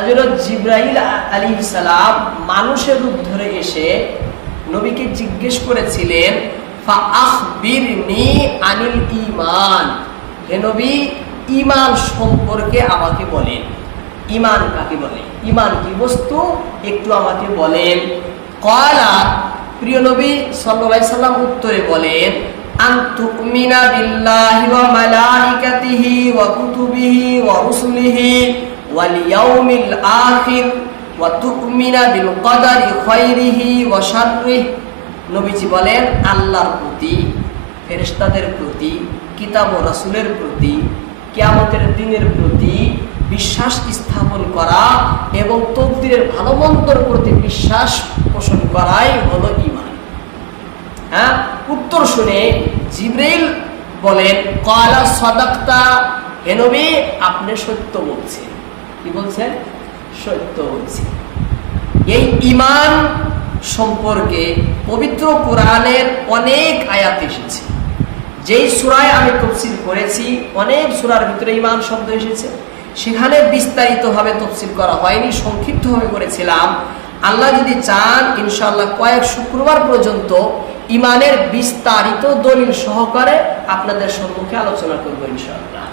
হজরত জিব্রাহিল আলী সালাম মানুষের রূপ ধরে এসে নবীকে জিজ্ঞেস করেছিলেন আনিল ঈমান? হে নবী, ঈমান সম্পর্কে আমাকে বলেন। ঈমান কাকে বলে? ঈমান কি বস্তু? একটু আমাকে বলেন। কয়লা প্রিয় নবী আলাইহি সাল্লাম উত্তরে বলেন আন তুমিনা বিল্লাহি ওয়া মালাইকাতিহি ওয়া কুতুবিহি ওয়া রুসুলিহি ওয়া তুমিনা বিল কদারি ওয়া শাররিহি। নবীজি বলেন, আল্লাহর প্রতি, ফেরেশতাদের প্রতি, কিতাব ও রাসূলের প্রতি, কিয়ামতের দিনের প্রতি বিশ্বাস স্থাপন করা এবং তকদিরের ভালো মন্দর প্রতি বিশ্বাস পোষণ করাই হলো ঈমান। হ্যাঁ উত্তর শুনে জিব্রাইল বলেন কয়লা সদাক্তা হেনবি আপনি সত্য বলছেন। কি বলছেন সত্য বলছেন এই ইমান সম্পর্কে পবিত্র কোরআনের অনেক আয়াত এসেছে। যেই সুরায় আমি তফসিল করেছি, অনেক সুরার ভিতরে ইমান শব্দ এসেছে। সেখানে বিস্তারিতভাবে তফসিল করা হয়নি, সংক্ষিপ্তভাবে করেছিলাম আল্লাহ যদি চান, ইনশাআল্লাহ কয়েক শুক্রবার পর্যন্ত ইমানের বিস্তারিত দলিল সহকারে আপনাদের সম্মুখে আলোচনা করব ইনশাআল্লাহ।